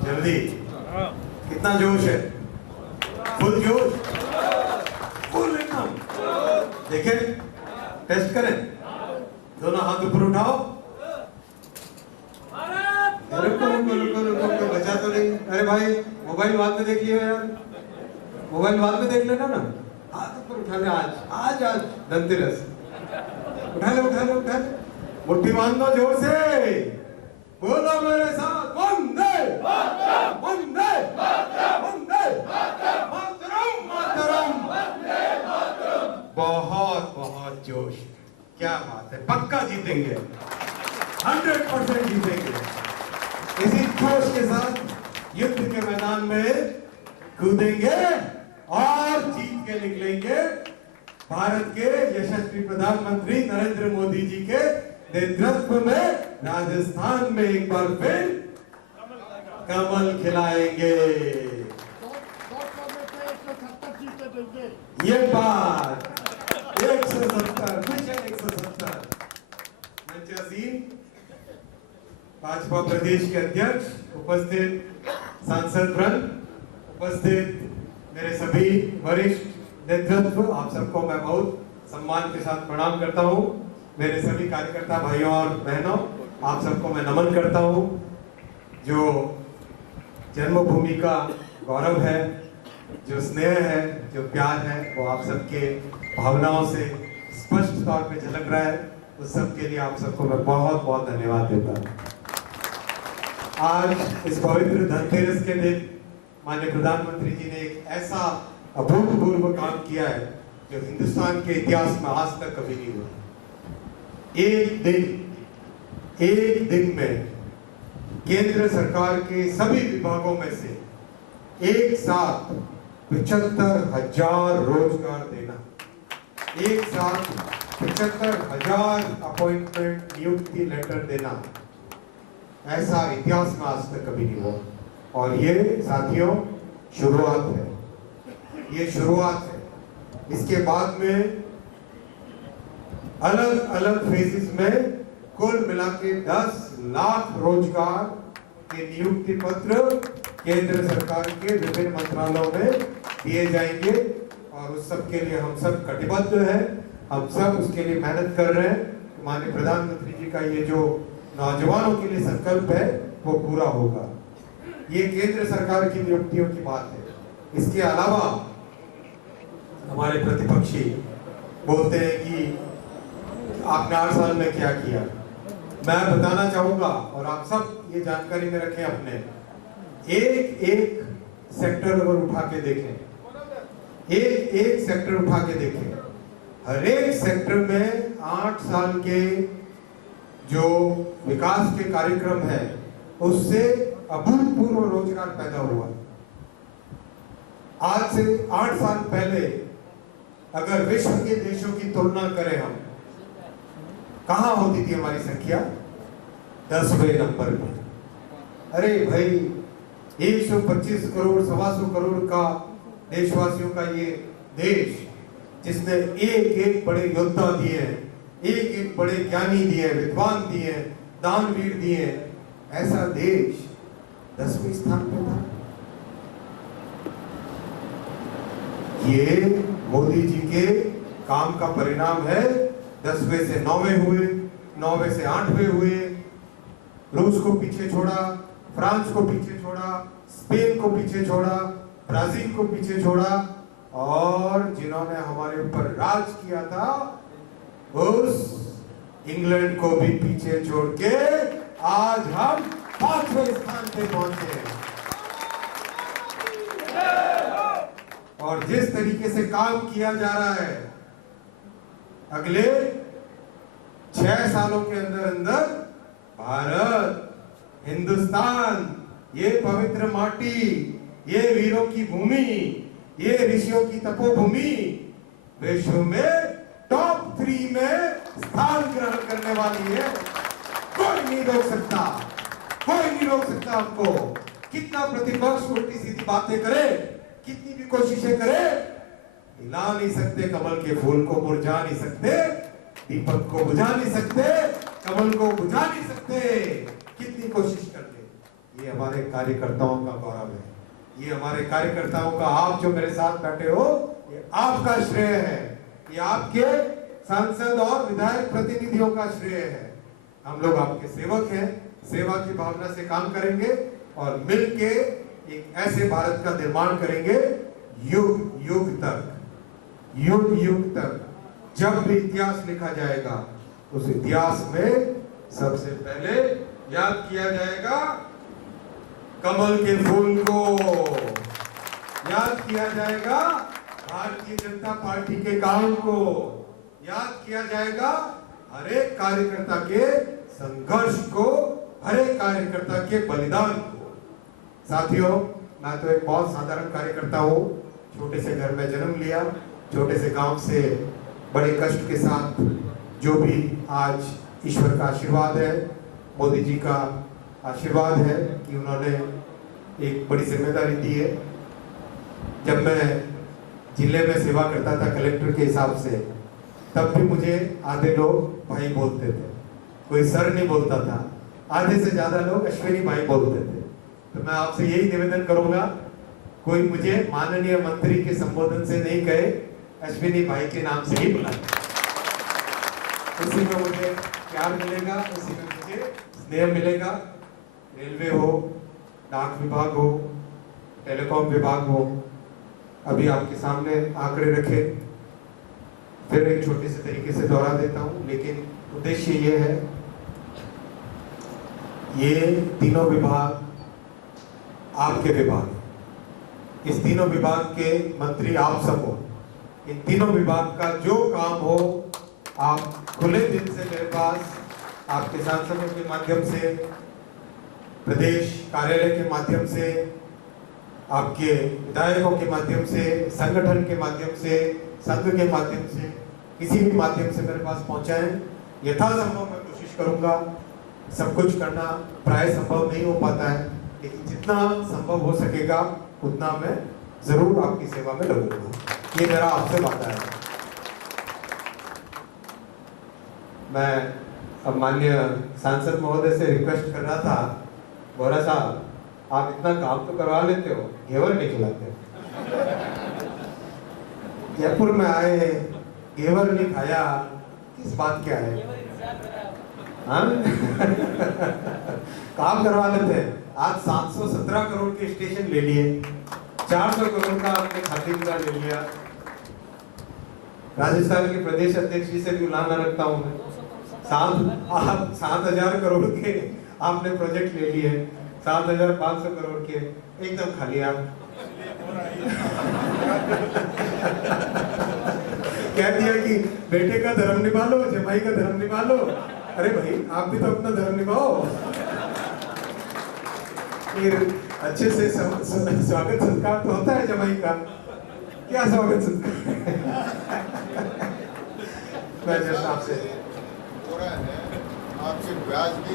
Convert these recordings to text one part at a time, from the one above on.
जल्दी कितना जोश है, फुल जोश, फुल एकदम। देखें, टेस्ट करें, दोनों हाथ ऊपर उठाओ। रुको रुको रुको रुको, बचा तो नहीं। अरे भाई मोबाइल बाद में देख लियो यार, मोबाइल बाद में देख लेना ना। हाथ ऊपर उठा ले, आज आज आज धनतेरस, उठा ले उठा ले उठा ले, मुट्ठी बांध दो जोर से, बोलो मेरे साथ, वंदे मातरम, वंदे मातरम, वंदे मातरम, मातरम, वंदे मातरम। बहुत बहुत जोश, क्या बात है, पक्का जीतेंगे, 100% जीतेंगे। इसी जोश के साथ युद्ध के मैदान में कूदेंगे और जीत के निकलेंगे। भारत के यशस्वी प्रधानमंत्री नरेंद्र मोदी जी के नेतृत्व में राजस्थान में एक बार फिर कमल खिलाएंगे। ये बात 170, मिशन 170। मंचासीन भाजपा प्रदेश के अध्यक्ष, उपस्थित सांसद वृंद, उपस्थित मेरे सभी वरिष्ठ नेतृत्व, आप सबको मैं बहुत सम्मान के साथ प्रणाम करता हूं। मेरे सभी कार्यकर्ता भाइयों और बहनों, आप सबको मैं नमन करता हूं। जो जन्मभूमि का गौरव है, जो स्नेह है, जो प्यार है, वो आप सबके भावनाओं से स्पष्ट तौर पे झलक रहा है। उस सब के लिए आप सबको मैं बहुत बहुत धन्यवाद देता हूं। आज इस पवित्र धनतेरस के दिन माननीय प्रधानमंत्री जी ने एक ऐसा अभूतपूर्व काम किया है जो हिंदुस्तान के इतिहास में आज तक कभी नहीं हुआ। एक दिन में केंद्र सरकार के सभी विभागों में से एक साथ 75,000 रोजगार देना, एक साथ 75,000 अपॉइंटमेंट नियुक्ति लेटर देना, ऐसा इतिहास में आज तक कभी नहीं हुआ। और ये साथियों शुरुआत है, ये शुरुआत है। इसके बाद में अलग अलग फेजेस में कुल मिला के 10 लाख रोजगार के नियुक्ति पत्र केंद्र सरकार के विभिन्न मंत्रालयों में दिए जाएंगे। और उस सब के लिए हम सब कटिबद्ध हैं, हम सब उसके लिए मेहनत कर रहे हैं। माननीय प्रधानमंत्री जी का ये जो नौजवानों के लिए संकल्प है वो पूरा होगा। ये केंद्र सरकार की नियुक्तियों की बात है। इसके अलावा हमारे प्रतिपक्षी बोलते हैं कि आपने 8 साल में क्या किया। मैं बताना चाहूंगा और आप सब ये जानकारी में रखें अपने, एक सेक्टर अगर उठा के देखें, एक सेक्टर उठा के देखें, हर एक सेक्टर में 8 साल के जो विकास के कार्यक्रम है उससे अभूतपूर्व रोजगार पैदा हुआ। आज से 8 साल पहले अगर विश्व के देशों की तुलना करें हम, कहां होती थी हमारी संख्या? 10वें नंबर पे। अरे भाई 125 करोड़ 125 करोड़ का देशवासियों का ये देश, जिसने एक बड़े योद्धा दिए, एक बड़े ज्ञानी दिए, विद्वान दिए, दानवीर दिए, ऐसा देश 10वें स्थान पे था। ये मोदी जी के काम का परिणाम है। 10वें से 9वें हुए, 9वें से 8वें हुए, रूस को पीछे छोड़ा, फ्रांस को पीछे छोड़ा, स्पेन को पीछे छोड़ा, ब्राजील को पीछे छोड़ा, और जिन्होंने हमारे ऊपर राज किया था उस इंग्लैंड को भी पीछे छोड़ के आज हम 5वें स्थान पे पहुंचे हैं। और जिस तरीके से काम किया जा रहा है, अगले 6 सालों के अंदर अंदर भारत, हिंदुस्तान, ये पवित्र माटी, ये वीरों की भूमि, ये ऋषियों की तपोभूमि विश्व में टॉप 3 में स्थान ग्रहण करने वाली है। कोई नहीं रोक सकता, कोई नहीं रोक सकता हमको। कितना प्रतिपक्ष उल्टी सीधी बातें करे, कितनी भी कोशिशें करे, हिला नहीं सकते कमल के फूल को, मुरझा नहीं सकते दीपक को, बुझा नहीं सकते कमल को, बुझा नहीं सकते कितनी कोशिश कर ले। ये हमारे कार्यकर्ताओं का गौरव है, ये हमारे कार्यकर्ताओं का, आप जो मेरे साथ बैठे हो, ये आपका श्रेय है, ये आपके सांसद और विधायक प्रतिनिधियों का श्रेय है। हम लोग आपके सेवक हैं, सेवा की भावना से काम करेंगे और मिलके एक ऐसे भारत का निर्माण करेंगे युग युग तक, युग युग तक। जब भी इतिहास लिखा जाएगा उस इतिहास में सबसे पहले याद किया जाएगा कमल के फूल को, याद किया जाएगा भारतीय जनता पार्टी के काम को, याद किया जाएगा हर एक कार्यकर्ता के संघर्ष को, हर एक कार्यकर्ता के बलिदान को। साथियों, मैं तो एक बहुत साधारण कार्यकर्ता हूँ, छोटे से घर में जन्म लिया, छोटे से गांव से बड़े कष्ट के साथ, जो भी आज ईश्वर का आशीर्वाद है, मोदी जी का आशीर्वाद है कि उन्होंने एक बड़ी जिम्मेदारी दी है। जब मैं जिले में सेवा करता था कलेक्टर के हिसाब से, तब भी मुझे आधे लोग भाई बोलते थे, कोई सर नहीं बोलता था, आधे से ज्यादा लोग अश्विनी भाई बोलते थे। तो मैं आपसे यही निवेदन करूंगा, कोई मुझे माननीय मंत्री के संबोधन से नहीं कहे, अश्विनी भाई के नाम से ही बुलाए। उसी में मुझे प्यार मिलेगा, उसी में मुझे स्नेह मिलेगा। रेलवे हो, डाक विभाग हो, टेलीकॉम विभाग हो, अभी आपके सामने आंकड़े रखे, फिर एक छोटे से तरीके से दोहरा देता हूं, लेकिन उद्देश्य ये है, ये तीनों विभाग आपके विभाग, इस तीनों विभाग के मंत्री आप सब हो। इन तीनों विभाग का जो काम हो, आप खुले दिल से मेरे पास आपके सांसदों के माध्यम से, प्रदेश कार्यालय के माध्यम से, आपके विधायकों के माध्यम से, संगठन के माध्यम से, संघ के माध्यम से, किसी भी माध्यम से मेरे पास पहुंचाएं। यथासंभव मैं कोशिश करूंगा, सब कुछ करना प्राय संभव नहीं हो पाता है, लेकिन जितना संभव हो सकेगा उतना मैं जरूर आपकी सेवा में लगूंगा। ये मेरा आपसे वादा है। मैं अब माननीय सांसद महोदय से रिक्वेस्ट कर रहा था, बोरा साहब आप इतना काम तो करवा लेते हो, घेवर नहीं खिलाते। जयपुर में आए, घेवर नहीं खाया, किस बात क्या है? हाँ काम करवा लेते हैं। आज 717 करोड़ के स्टेशन ले लिए, 400 करोड़ का आपने खाते का ले लिया। राजस्थान के प्रदेश अध्यक्ष जी से भी उलाहना रखता हूँ मैं, 7,000 करोड़ के आपने प्रोजेक्ट ले लिए, 7,500 करोड़ के एकदम खाली आप कह दिया कि बेटे का धर्म निभा लो, जमाई का धर्म निभा लो। अरे भाई आप भी तो अपना धर्म निभाओ। फिर अच्छे से स्वागत संस्कार तो होता है जमाई का, क्या स्वागत संस्कार? मैं जस्ट आपसे आपके ब्याज भी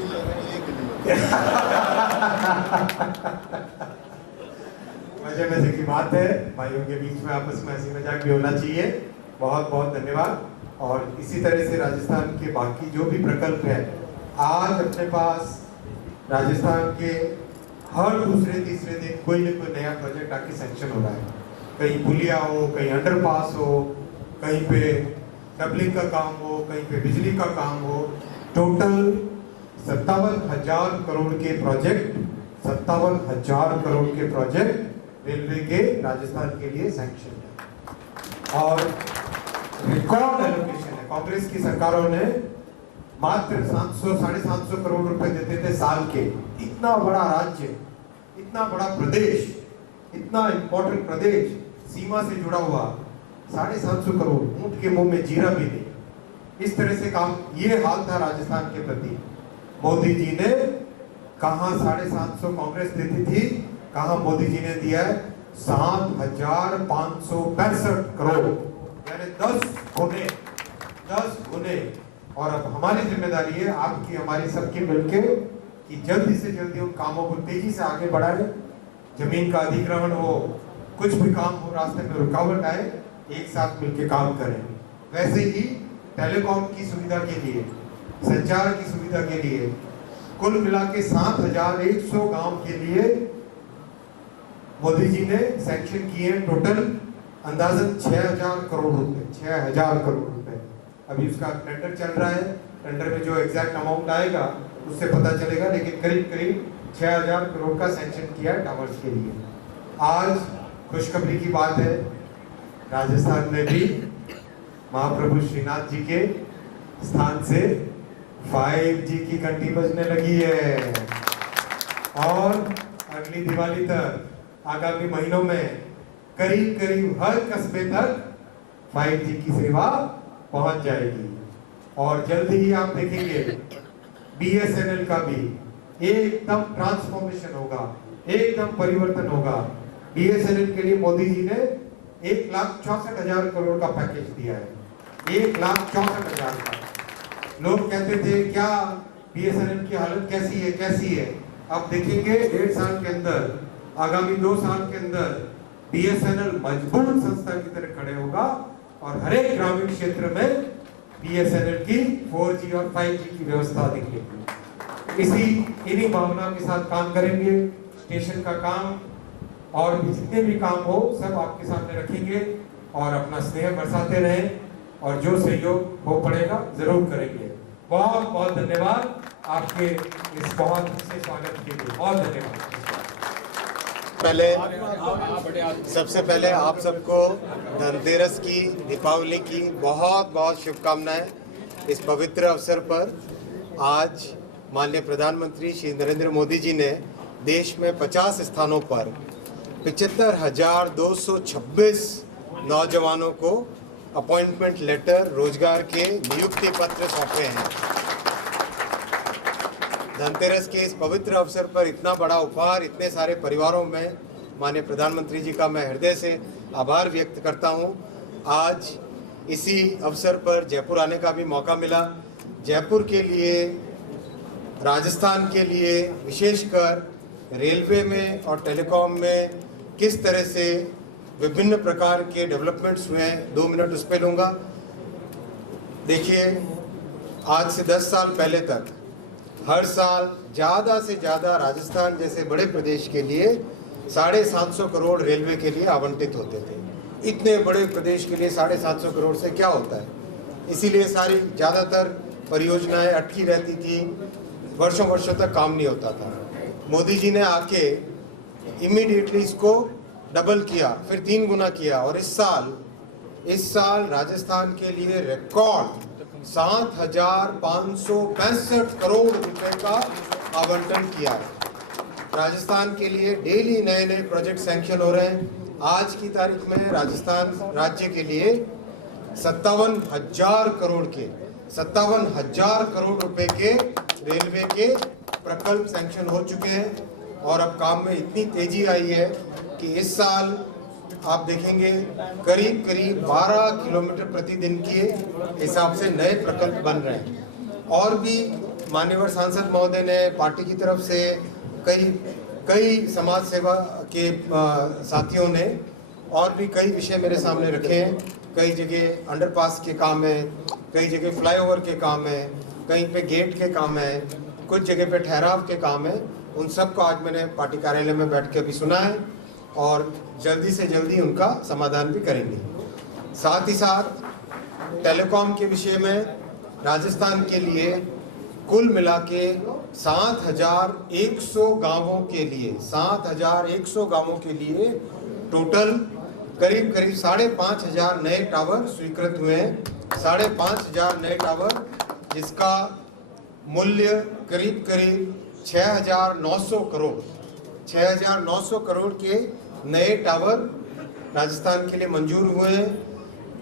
मजे मजे की बात है, भाइयों के बीच में आपस में हंसी मजाक भी होना चाहिए। बहुत बहुत धन्यवाद। और इसी तरह से राजस्थान के बाकी जो भी प्रकल्प है, आज अपने पास राजस्थान के हर दूसरे तीसरे दिन कोई न कोई नया प्रोजेक्ट आके सैंक्शन हो रहा है। कहीं पुलिया हो, कहीं अंडरपास हो, कहीं पे डबलिंग का काम हो, कहीं पे बिजली का काम हो। टोटल 57,000 करोड़ के प्रोजेक्ट, 57,000 करोड़ के प्रोजेक्ट रेलवे के राजस्थान के लिए सैंक्शन है और रिकॉर्ड एलोकेशन है। कांग्रेस की सरकारों ने मात्र 700-750 करोड़ रुपए देते थे साल के। इतना बड़ा राज्य, इतना बड़ा प्रदेश, इतना इंपॉर्टेंट प्रदेश, सीमा से जुड़ा हुआ, 750 करोड़, ऊंट के मुंह में जीरा भी नहीं। इस तरह से काम, ये हाल था राजस्थान के प्रति। मोदी जी ने कहा 750 कांग्रेस देती थी, कहा मोदी जी ने दिया है 7,565 करोड़, यानी 10 गुने। और अब हमारी जिम्मेदारी है, आपकी हमारी सबकी मिलके, कि जल्दी से जल्दी उन कामों को तेजी से आगे बढ़ाएं जमीन का अधिग्रहण हो, कुछ भी काम हो, रास्ते में रुकावट आए, एक साथ मिलकर काम करें। वैसे ही टेलीकॉम की सुविधा के लिए, संचार की सुविधा के लिए कुल मिला के 7100 गांव के लिए मोदी जी ने सैंक्शन किए टोटल अंदाजन 6000 करोड़ रुपए, 6000 करोड़ रुपए। अभी उसका टेंडर चल रहा है, टेंडर में जो एग्जैक्ट अमाउंट आएगा उससे पता चलेगा, लेकिन करीब करीब 6000 करोड़ का सैंक्शन किया है टावर्स के लिए। आज खुशखबरी की बात है, राजस्थान में भी महाप्रभु श्रीनाथ जी के स्थान से 5G की घंटी बजने लगी है और अगली दिवाली तक, आगामी महीनों में करीब करीब हर कस्बे तक 5G की सेवा पहुंच जाएगी। और जल्दी ही आप देखेंगे BSNL का भी एकदम ट्रांसफॉर्मेशन होगा, एकदम परिवर्तन होगा। BSNL के लिए मोदी जी ने 1,64,000 करोड़ का पैकेज दिया है, 1,64,000 का। लोग कहते थे क्या BSNL की हालत कैसी है। अब देखेंगे 1.5 साल के अंदर, आगामी 2 साल के अंदर BSNL मजबूत संस्था की तरह खड़े होगा और हर एक ग्रामीण क्षेत्र में BSNL की 4G और 5G की व्यवस्था दिखेगी। इन्हीं भावना के साथ काम करेंगे। स्टेशन का काम और भी जितने भी काम हो सब आपके सामने रखेंगे और अपना स्नेह बरसाते रहें और जो सहयोग हो पड़ेगा जरूर करेंगे। बहुत बहुत धन्यवाद आपके इस बहुत अच्छे स्वागत के लिए, बहुत धन्यवाद। सबसे पहले आप सबको धनतेरस की, दीपावली की बहुत बहुत शुभकामनाएं। इस पवित्र अवसर पर आज माननीय प्रधानमंत्री श्री नरेंद्र मोदी जी ने देश में 50 स्थानों पर 75,226 नौजवानों को अपॉइंटमेंट लेटर, रोजगार के नियुक्ति पत्र सौंपे हैं। धनतेरस के इस पवित्र अवसर पर इतना बड़ा उपहार इतने सारे परिवारों में माननीय प्रधानमंत्री जी का मैं हृदय से आभार व्यक्त करता हूं। आज इसी अवसर पर जयपुर आने का भी मौका मिला। जयपुर के लिए, राजस्थान के लिए, विशेषकर रेलवे में और टेलीकॉम में किस तरह से विभिन्न प्रकार के डेवलपमेंट्स हुए हैं, 2 मिनट उस पर लूँगा। देखिए, आज से 10 साल पहले तक हर साल ज़्यादा से ज़्यादा राजस्थान जैसे बड़े प्रदेश के लिए 750 करोड़ रेलवे के लिए आवंटित होते थे। इतने बड़े प्रदेश के लिए 750 करोड़ से क्या होता है, इसीलिए सारी ज़्यादातर परियोजनाएं अटकी रहती थी, वर्षों वर्षों तक काम नहीं होता था। मोदी जी ने आके इमीडिएटली इसको डबल किया, फिर 3 गुना किया और इस साल राजस्थान के लिए रिकॉर्ड 7,565 करोड़ रुपए का आवंटन किया है। राजस्थान के लिए डेली नए नए प्रोजेक्ट सैंक्शन हो रहे हैं। आज की तारीख में राजस्थान राज्य के लिए 57,000 करोड़ रुपए के रेलवे के प्रकल्प सैंक्शन हो चुके हैं और अब काम में इतनी तेजी आई है कि इस साल आप देखेंगे करीब करीब 12 किलोमीटर प्रतिदिन के हिसाब से नए प्रकल्प बन रहे हैं। और भी मान्यवर सांसद महोदय ने पार्टी की तरफ से कई समाज सेवा के साथियों ने और भी कई विषय मेरे सामने रखे हैं। कई जगह अंडरपास के काम है, कई जगह फ्लाईओवर के काम है, कहीं पे गेट के काम है, कुछ जगह पे ठहराव के काम है। उन सब को आज मैंने पार्टी कार्यालय में बैठ के अभी सुना है और जल्दी से जल्दी उनका समाधान भी करेंगे। साथ ही साथ टेलीकॉम के विषय में राजस्थान के लिए कुल मिला के 7,100 गाँवों के लिए टोटल करीब 5,500 नए टावर स्वीकृत हुए हैं। 5,500 नए टावर, जिसका मूल्य करीब 6,900 करोड़ के नए टावर राजस्थान के लिए मंजूर हुए हैं।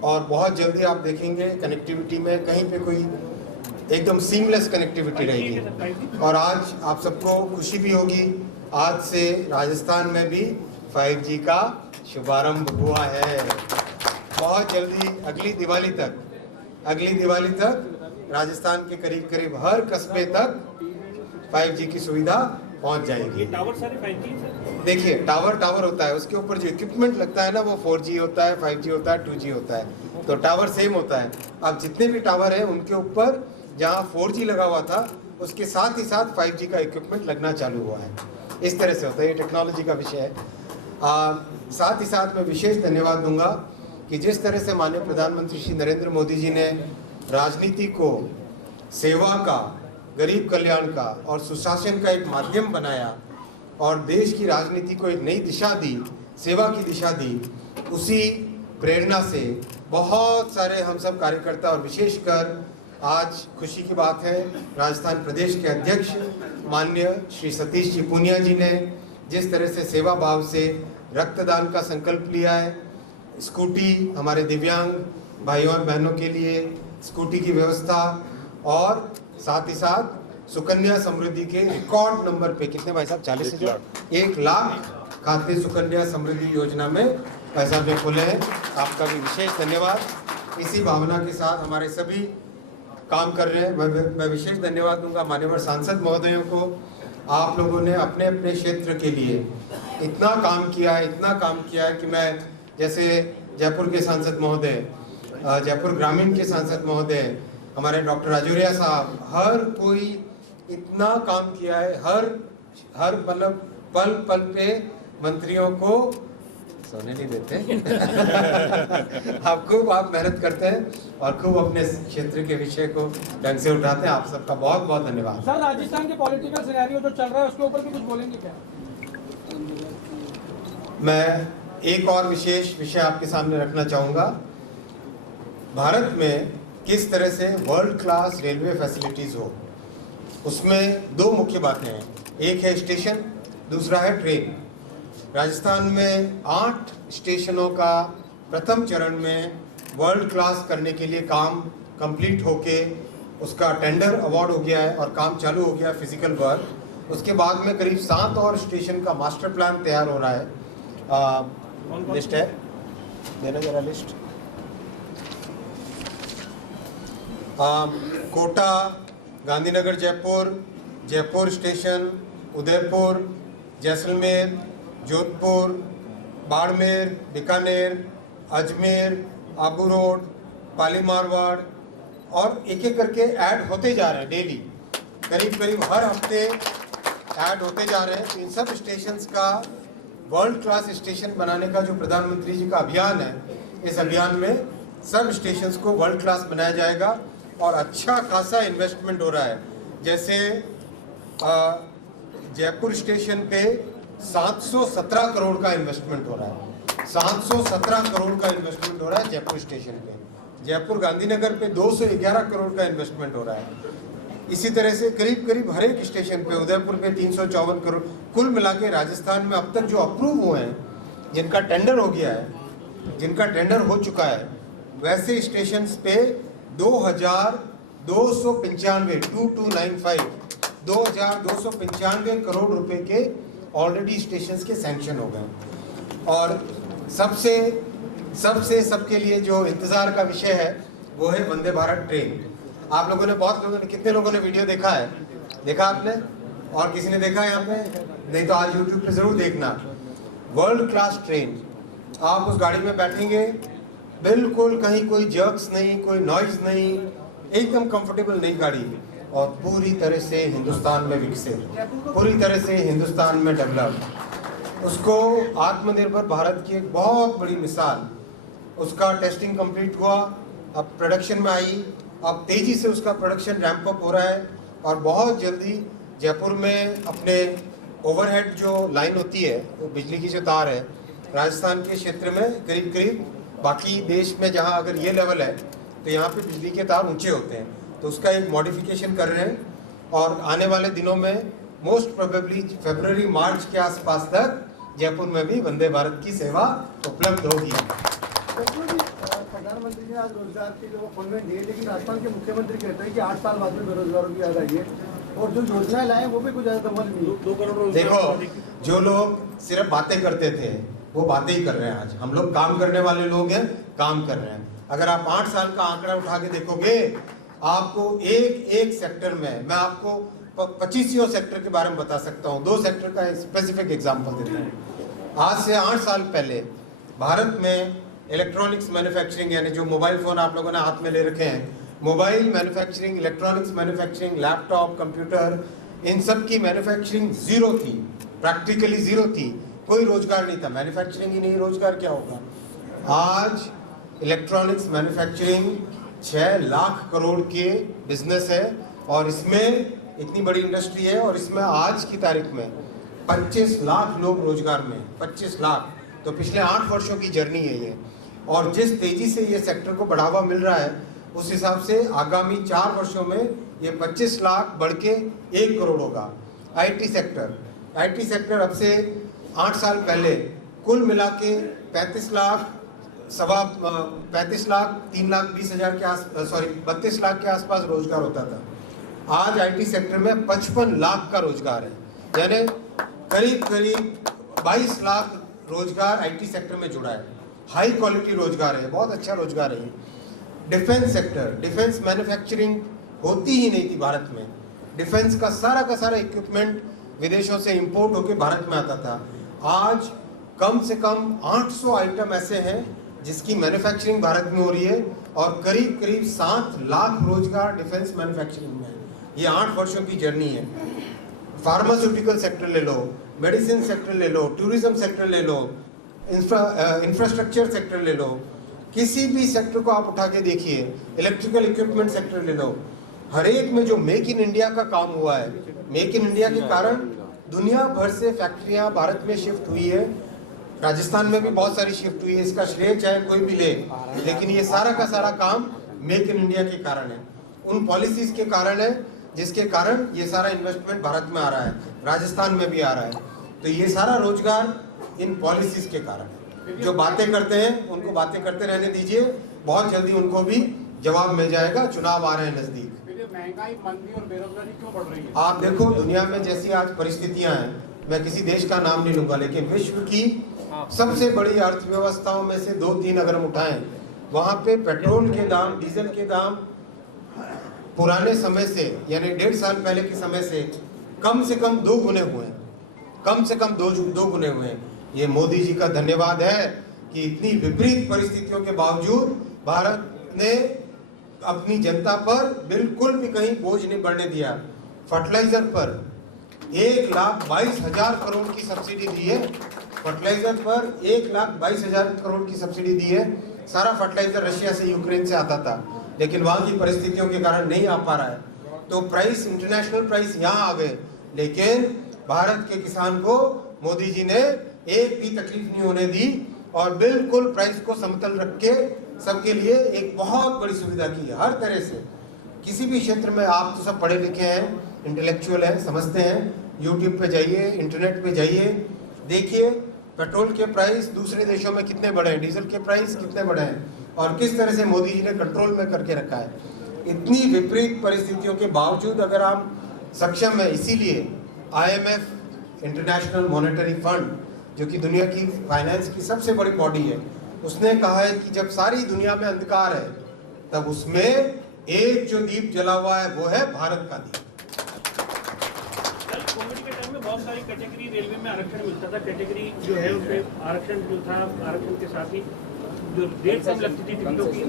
और बहुत जल्दी आप देखेंगे कनेक्टिविटी में कहीं पे कोई एकदम सीमलेस कनेक्टिविटी रहेगी। और आज आप सबको खुशी भी होगी, आज से राजस्थान में भी 5G का शुभारंभ हुआ है। बहुत जल्दी अगली दिवाली तक राजस्थान के करीब हर कस्बे तक 5G की सुविधा पहुंच जाएगी। टावर सारे 5G देखिए टावर होता है, उसके ऊपर जो इक्विपमेंट लगता है ना वो 4G होता है, 5G होता है, 2G होता है, तो टावर सेम होता है। अब जितने भी टावर हैं उनके ऊपर जहाँ 4G लगा हुआ था उसके साथ ही साथ 5G का इक्विपमेंट लगना चालू हुआ है। इस तरह से होता है, ये टेक्नोलॉजी का विषय है। साथ ही साथ मैं विशेष धन्यवाद दूंगा कि जिस तरह से माननीय प्रधानमंत्री श्री नरेंद्र मोदी जी ने राजनीति को सेवा का, गरीब कल्याण का और सुशासन का एक माध्यम बनाया और देश की राजनीति को एक नई दिशा दी, सेवा की दिशा दी, उसी प्रेरणा से बहुत सारे हम सब कार्यकर्ता और विशेषकर आज खुशी की बात है राजस्थान प्रदेश के अध्यक्ष माननीय श्री सतीश जी पूनिया जी ने जिस तरह से सेवा भाव से रक्तदान का संकल्प लिया है, स्कूटी हमारे दिव्यांग भाइयों और बहनों के लिए स्कूटी की व्यवस्था और साथ ही साथ सुकन्या समृद्धि के रिकॉर्ड नंबर पे कितने भाई साहब 40 से 1 लाख खाते सुकन्या समृद्धि योजना में पैसा जो खोले हैं, आपका भी विशेष धन्यवाद। इसी भावना के साथ हमारे सभी काम कर रहे हैं। मैं विशेष धन्यवाद दूंगा माननीय सांसद महोदयों को। आप लोगों ने अपने अपने क्षेत्र के लिए इतना काम किया है कि मैं जैसे जयपुर के सांसद महोदय, जयपुर ग्रामीण के सांसद महोदय, हमारे डॉक्टर राजौरिया साहब, हर कोई इतना काम किया है, हर मतलब पल पल पे मंत्रियों को सोने नहीं देते आप मेहनत करते हैं और खूब अपने क्षेत्र के विषय को ढंग से उठाते हैं। आप सबका बहुत बहुत धन्यवाद। सर, राजस्थान के पॉलिटिकल सिनेरियो जो चल रहा है उसके ऊपर भी कुछ बोलेंगे क्या? मैं एक और विशेष विषय आपके सामने रखना चाहूँगा। भारत में किस तरह से वर्ल्ड क्लास रेलवे फैसिलिटीज़ हो, उसमें 2 मुख्य बातें हैं। एक है स्टेशन, दूसरा है ट्रेन। राजस्थान में 8 स्टेशनों का प्रथम चरण में वर्ल्ड क्लास करने के लिए काम कंप्लीट होके उसका टेंडर अवार्ड हो गया है और काम चालू हो गया फिजिकल वर्क। उसके बाद में करीब 7 और स्टेशन का मास्टर प्लान तैयार हो रहा है। लिस्ट है, देना जरा list. Kota, Gandhinagar Jaipur, Jaipur station, Udaipur, Jaisalmer, Jodhpur, Barmer, Bikaner, Ajmer, Abu Road, Pali Marwar और एक एक करके ऐड होते जा रहे हैं। डेली करीब हर हफ्ते ऐड होते जा रहे हैं। तो इन सब स्टेशंस का वर्ल्ड क्लास स्टेशन बनाने का जो प्रधानमंत्री जी का अभियान है, इस अभियान में सब स्टेशंस को वर्ल्ड क्लास बनाया जाएगा और अच्छा खासा इन्वेस्टमेंट हो रहा है। जैसे जयपुर स्टेशन पे 717 करोड़ का इन्वेस्टमेंट हो रहा है। 717 करोड़ का इन्वेस्टमेंट हो रहा है जयपुर स्टेशन पे। जयपुर गांधीनगर पे 211 करोड़ का इन्वेस्टमेंट हो रहा है। इसी तरह से करीब हर एक स्टेशन पे, उदयपुर पे 354 करोड़। कुल मिला के राजस्थान में अब तक जो अप्रूव हुए हैं, जिनका टेंडर हो गया है, जिनका टेंडर हो चुका है, वैसे स्टेशन पे 2295 करोड़ रुपए के ऑलरेडी स्टेशंस के सैंक्शन हो गए। और सबके लिए जो इंतजार का विषय है वो है वंदे भारत ट्रेन। आप लोगों ने, बहुत लोगों ने, कितने लोगों ने वीडियो देखा है? देखा आपने? और किसी ने देखा है यहाँ पे? नहीं तो आज यूट्यूब पे जरूर देखना। वर्ल्ड क्लास ट्रेन, आप उस गाड़ी में बैठेंगे, बिल्कुल कहीं कोई जर्क्स नहीं, कोई नॉइज नहीं, एकदम कंफर्टेबल नई गाड़ी और पूरी तरह से हिंदुस्तान में विकसित, पूरी तरह से हिंदुस्तान में डेवलप। उसको आत्मनिर्भर भारत की एक बहुत बड़ी मिसाल। उसका टेस्टिंग कंप्लीट हुआ, अब प्रोडक्शन में आई, अब तेज़ी से उसका प्रोडक्शन रैंप अप हो रहा है और बहुत जल्दी जयपुर में अपने ओवरहेड जो लाइन होती है, वो बिजली की जो तार है, राजस्थान के क्षेत्र में करीब बाकी देश में जहाँ अगर ये लेवल है तो यहाँ पे बिजली के तार ऊंचे होते हैं, तो उसका एक मॉडिफिकेशन कर रहे हैं और आने वाले दिनों में मोस्ट प्रोबेबली फरवरी मार्च के आसपास तक जयपुर में भी वंदे भारत की सेवा उपलब्ध होगी। प्रधानमंत्री ने आज रोजगार की जो अपॉइंटमेंट दी है, लेकिन राजस्थान के मुख्यमंत्री कहते हैं कि 8 साल बाद में बेरोजगारों की आ रही है और जो योजनाएं लाए वो भी कुछ ज्यादा कमाल नहीं। 2 करोड़। देखो, जो लोग सिर्फ बातें करते थे वो बातें ही कर रहे हैं। आज हम लोग काम करने वाले लोग हैं, काम कर रहे हैं। अगर आप 8 साल का आंकड़ा उठा के देखोगे, आपको एक सेक्टर में, मैं आपको 25 सेक्टर के बारे में बता सकता हूँ। 2 सेक्टर का स्पेसिफिक एग्जांपल देता हूँ। आज से 8 साल पहले भारत में इलेक्ट्रॉनिक्स मैन्युफैक्चरिंग, यानी जो मोबाइल फ़ोन आप लोगों ने हाथ में ले रखे हैं, mobile manufacturing, electronics manufacturing, laptop, computer, इन सब की मैन्युफैक्चरिंग ज़ीरो थी, प्रैक्टिकली ज़ीरो थी। कोई रोजगार नहीं था, मैन्युफैक्चरिंग ही नहीं, रोजगार क्या होगा। आज इलेक्ट्रॉनिक्स मैन्युफैक्चरिंग 6 लाख करोड़ के बिजनेस है और इसमें इतनी बड़ी इंडस्ट्री है और इसमें आज की तारीख में 25 लाख लोग रोजगार में, 25 लाख। तो पिछले 8 वर्षों की जर्नी है ये, और जिस तेजी से ये सेक्टर को बढ़ावा मिल रहा है उस हिसाब से आगामी 4 वर्षों में ये 25 लाख बढ़ के 1 करोड़ होगा। आईटी सेक्टर अब से 8 साल पहले कुल मिला के 35 लाख 3 लाख 20 हजार के 32 लाख के आसपास रोजगार होता था। आज आईटी सेक्टर में 55 लाख का रोजगार है, यानी करीब 22 लाख रोजगार आईटी सेक्टर में जुड़ा है। हाई क्वालिटी रोजगार है, बहुत अच्छा रोजगार है। डिफेंस सेक्टर, डिफेंस मैन्युफैक्चरिंग होती ही नहीं थी भारत में। डिफेंस का सारा इक्विपमेंट विदेशों से इंपोर्ट होकर भारत में आता था। आज कम से कम 800 आइटम ऐसे हैं जिसकी मैन्युफैक्चरिंग भारत में हो रही है और करीब 7 लाख रोजगार डिफेंस मैन्युफैक्चरिंग में है। ये 8 वर्षों की जर्नी है। फार्मास्यूटिकल सेक्टर ले लो, मेडिसिन सेक्टर ले लो, टूरिज्म सेक्टर ले लो, इंफ्रास्ट्रक्चर सेक्टर ले लो, किसी भी सेक्टर को आप उठा के देखिए, इलेक्ट्रिकल इक्विपमेंट सेक्टर ले लो, हर एक में जो मेक इन इंडिया का काम हुआ है, मेक इन इंडिया के कारण दुनिया भर से फैक्ट्रियां भारत में शिफ्ट हुई है। राजस्थान में भी बहुत सारी शिफ्ट हुई है, इसका श्रेय चाहे कोई भी ले, लेकिन ये सारा का सारा काम मेक इन इंडिया के कारण है, उन पॉलिसीज के कारण है जिसके कारण ये सारा इन्वेस्टमेंट भारत में आ रहा है, राजस्थान में भी आ रहा है। तो ये सारा रोजगार इन पॉलिसीज के कारण है। जो बातें करते हैं उनको बातें करते रहने दीजिए, बहुत जल्दी उनको भी जवाब मिल जाएगा। चुनाव आ रहे हैं नजदीक। महंगाई, मंदी और बेरोजगारी क्यों बढ़ रही है? आप देखो दुनिया में जैसी आज परिस्थितियां हैं, मैं किसी देश का नाम नहीं लूंगा, लेकिन विश्व की सबसे बड़ी अर्थव्यवस्थाओं में से 2-3 अगर हम उठाएं, वहां पे पेट्रोल के दाम, डीजल के दाम पुराने समय से, यानी 1.5 साल पहले के समय से कम 2 गुने हुए हैं, कम से कम 2 गुने हुए हैं। ये मोदी जी का धन्यवाद है कि इतनी विपरीत परिस्थितियों के बावजूद भारत ने अपनी जनता पर बिल्कुल भी कहीं बोझ नहीं बढ़ने दिया। फर्टिलाइजर पर 1,22,000 करोड़ की सब्सिडी दी है, फर्टिलाइजर पर 1,22,000 करोड़ की सब्सिडी दी है। सारा फर्टिलाइजर रशिया से, यूक्रेन से आता था, लेकिन वहां की परिस्थितियों के कारण नहीं आ पा रहा है। तो प्राइस, इंटरनेशनल प्राइस यहाँ आ गए, लेकिन भारत के किसान को मोदी जी ने एक भी तकलीफ नहीं होने दी और बिल्कुल प्राइस को समतल रख के सबके लिए एक बहुत बड़ी सुविधा की है। हर तरह से किसी भी क्षेत्र में, आप तो सब पढ़े लिखे हैं, इंटेलेक्चुअल हैं, समझते हैं, यूट्यूब पे जाइए, इंटरनेट पे जाइए, देखिए पेट्रोल के प्राइस दूसरे देशों में कितने बढ़े हैं, डीजल के प्राइस कितने बढ़े हैं और किस तरह से मोदी जी ने कंट्रोल में करके रखा है। इतनी विपरीत परिस्थितियों के बावजूद अगर हम सक्षम है, इसीलिए IMF, इंटरनेशनल मॉनेटरी फंड, जो कि दुनिया की फाइनेंस की सबसे बड़ी बॉडी है, उसने कहा है कि जब सारी दुनिया में अंधकार है तब उसमें एक जो दीप जला हुआ है वो है भारत का दीप। कोविड के टाइम में बहुत सारी कैटेगरी रेलवे में आरक्षण मिलता था, कैटेगरी जो है उसमें आरक्षण जो था, आरक्षण के साथ ही जो रेट कम लगती थी टिकटों की,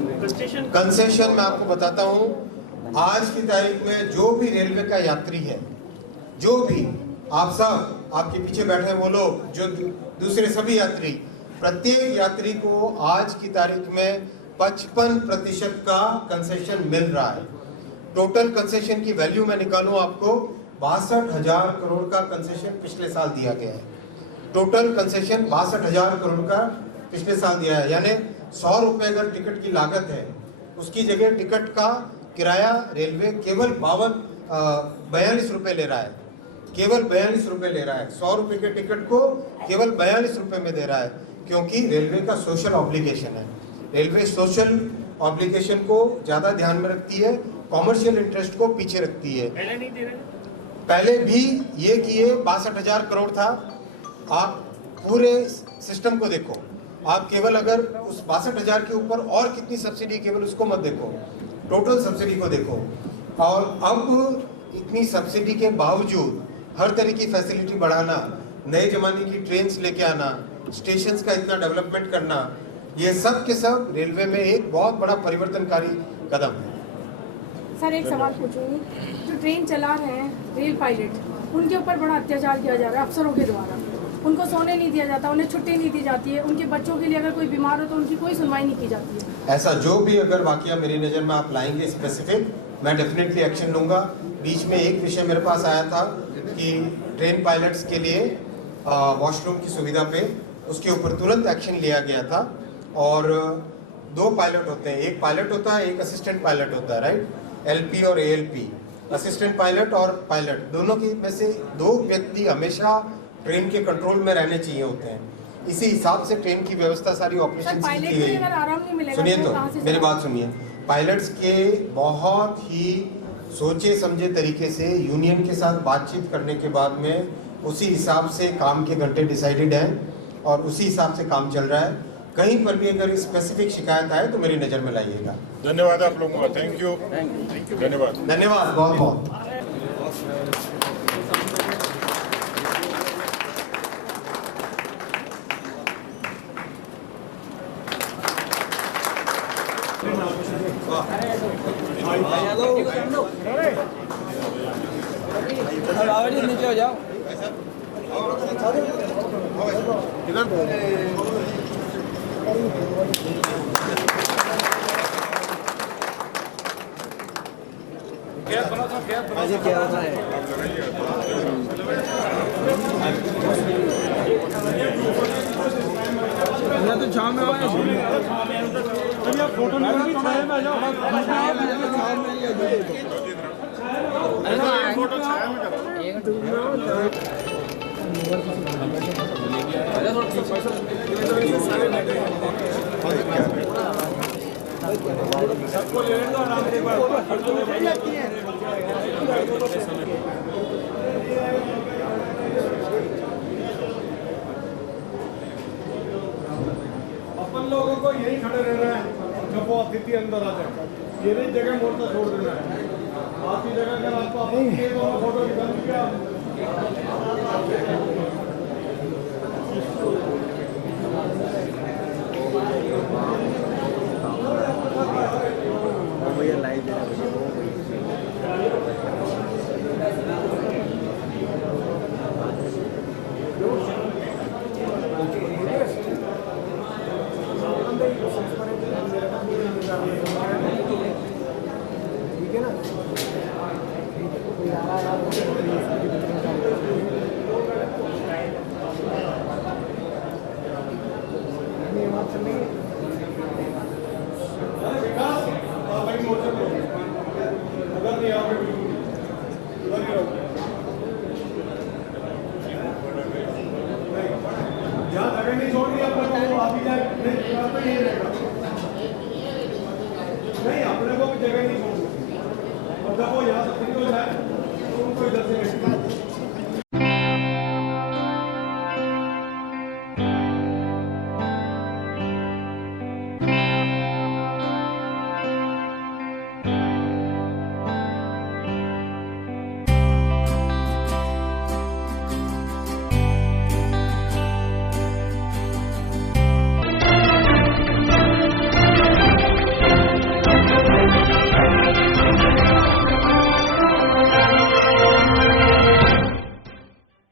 कंसेशन मैं आपको बताता हूँ। आज की तारीख में जो भी रेलवे का यात्री है, जो भी, आप सब, आपके पीछे बैठे हैं वो लोग, जो दूसरे सभी यात्री, प्रत्येक यात्री को आज की तारीख में 55% का कंसेशन मिल रहा है। टोटल कंसेशन की वैल्यू मैं निकालूं आपको, 62,000 करोड़ का कंसेशन पिछले साल दिया गया है। टोटल कंसेशन 62,000 करोड़ का पिछले साल दिया है, यानी 100 रुपये अगर टिकट की लागत है, उसकी जगह टिकट का किराया रेलवे केवल 42 रुपये ले रहा है, केवल 42 रुपये ले रहा है। 100 रुपये के टिकट को केवल 42 रुपये में दे रहा है, क्योंकि रेलवे का सोशल ऑब्लिगेशन है। रेलवे सोशल ऑब्लिगेशन को ज़्यादा ध्यान में रखती है, कॉमर्शियल इंटरेस्ट को पीछे रखती है। पहले नहीं दे रहे, पहले भी ये किए 62,000 करोड़ था। आप पूरे सिस्टम को देखो, आप केवल अगर उस 62,000 के ऊपर और कितनी सब्सिडी, केवल उसको मत देखो, टोटल सब्सिडी को देखो। और अब इतनी सब्सिडी के बावजूद हर तरह की फैसिलिटी बढ़ाना, नए जमाने की ट्रेन्स लेके आना, स्टेशंस का इतना डेवलपमेंट करना, ये सब के सब रेलवे में एक बहुत बड़ा परिवर्तनकारी कदम है। सर एक सवाल पूछूंगी, जो ट्रेन चला रहे हैं रेल पायलट, उनके ऊपर बड़ा अत्याचार किया जा रहा है अफसरों के द्वारा। उनको सोने नहीं दिया जाता, उन्हें छुट्टी नहीं दी जाती है, उनके बच्चों के लिए अगर कोई बीमार हो तो उनकी कोई सुनवाई नहीं की जाती है। ऐसा जो भी अगर वाकया मेरी नज़र में आप लाएंगे स्पेसिफिक, मैं डेफिनेटली एक्शन लूँगा। बीच में एक विषय मेरे पास आया था कि ट्रेन पायलट्स के लिए वॉशरूम की सुविधा पे, उसके ऊपर तुरंत एक्शन लिया गया था। और 2 पायलट होते हैं, एक पायलट होता है, एक असिस्टेंट पायलट होता है, राइट, LP और ALP। असिस्टेंट पायलट और पायलट दोनों की में से 2 व्यक्ति हमेशा ट्रेन के कंट्रोल में रहने चाहिए होते हैं। इसी हिसाब से ट्रेन की व्यवस्था सारी ऑपरेशन की गई है। सुनिए तो मेरी बात सुनिए, पायलट्स के बहुत ही सोचे समझे तरीके से यूनियन के साथ बातचीत करने के बाद में उसी हिसाब से काम के घंटे डिसाइडेड हैं और उसी हिसाब से काम चल रहा है। कहीं पर भी अगर स्पेसिफिक शिकायत आए तो मेरी नज़र में लाइएगा। धन्यवाद आप लोगों का, थैंक यू, धन्यवाद, धन्यवाद बहुत बहुत। नीचे हो जाओ। क्या होता है? तो छाव में आए, फोटो नहीं छाया में आ जाओ, फोटो छाया में करो। सबको ले लो आराम से, अपन लोगों को यही खड़े रहना है जब वो अतिथि अंदर आ जाए। ये नहीं जगह मोर्चा छोड़ देना है। आपकी जगह अगर आपको अपनी फोटो निकाल दिया नहीं, अपने को भी जगह नहीं छोड़नी। और जब वो यहाँ से फ्री हो जाए तो उनको इधर से